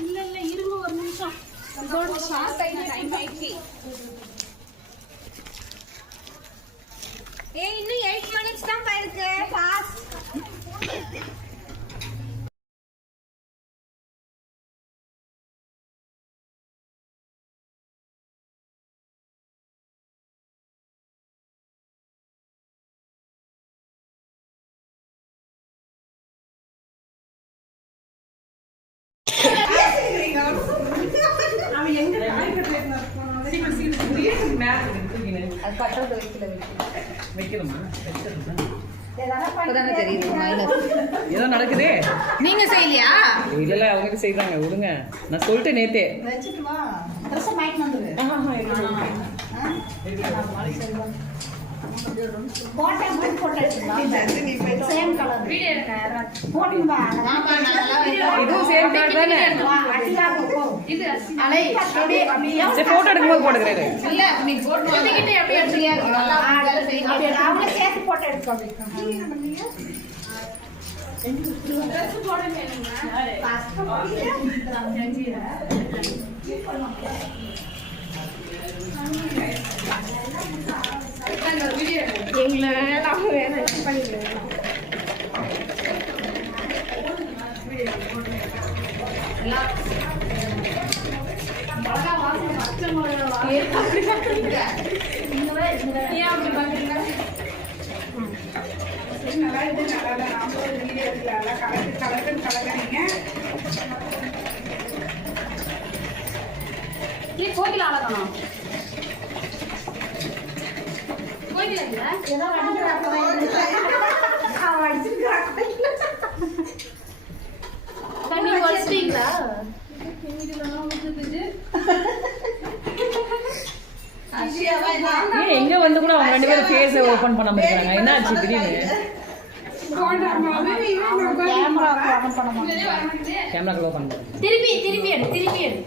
இல்ல இல்ல இருங்க ஒரு நிமிஷம். இதோட ஷார்ட் டைம் ஆயிடுச்சு. இன்னும் 8 minutes தான் இருக்கு. பாஸ். நீங்க செய்யலையா? இல்ல அவங்க செய்யறாங்க. விடுங்க, நான் சொல்லிட்டு நேத்தே போட்டோ எடுக்கும்போது போட்டுக்கிறேன். எங்க வந்து கூட அவங்க 2 பேரும் ஃபேஸ் ஓபன் பண்ணாம இருக்காங்க. என்ன ஆச்சு திடீர்னு? கேமரா க்ளோ பண்ணு. திருப்பி எடு.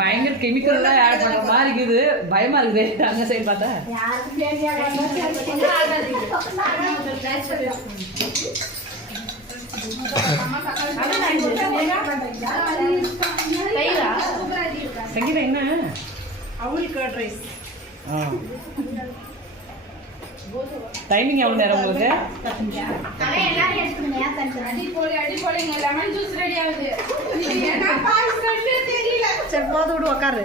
பயங்கர கெமிக்கல் எல்லாம் ஆட் பண்ற மாதிரி இருக்குது. பயமா இருக்குது. அங்க சைடு பார்த்தா சங்கீதா என்ன அவல் கர்ட் ரைஸ். டைமிங் எவ்வளவு நேரம் உங்களுக்கு? சரி போது விடு உட்காரு.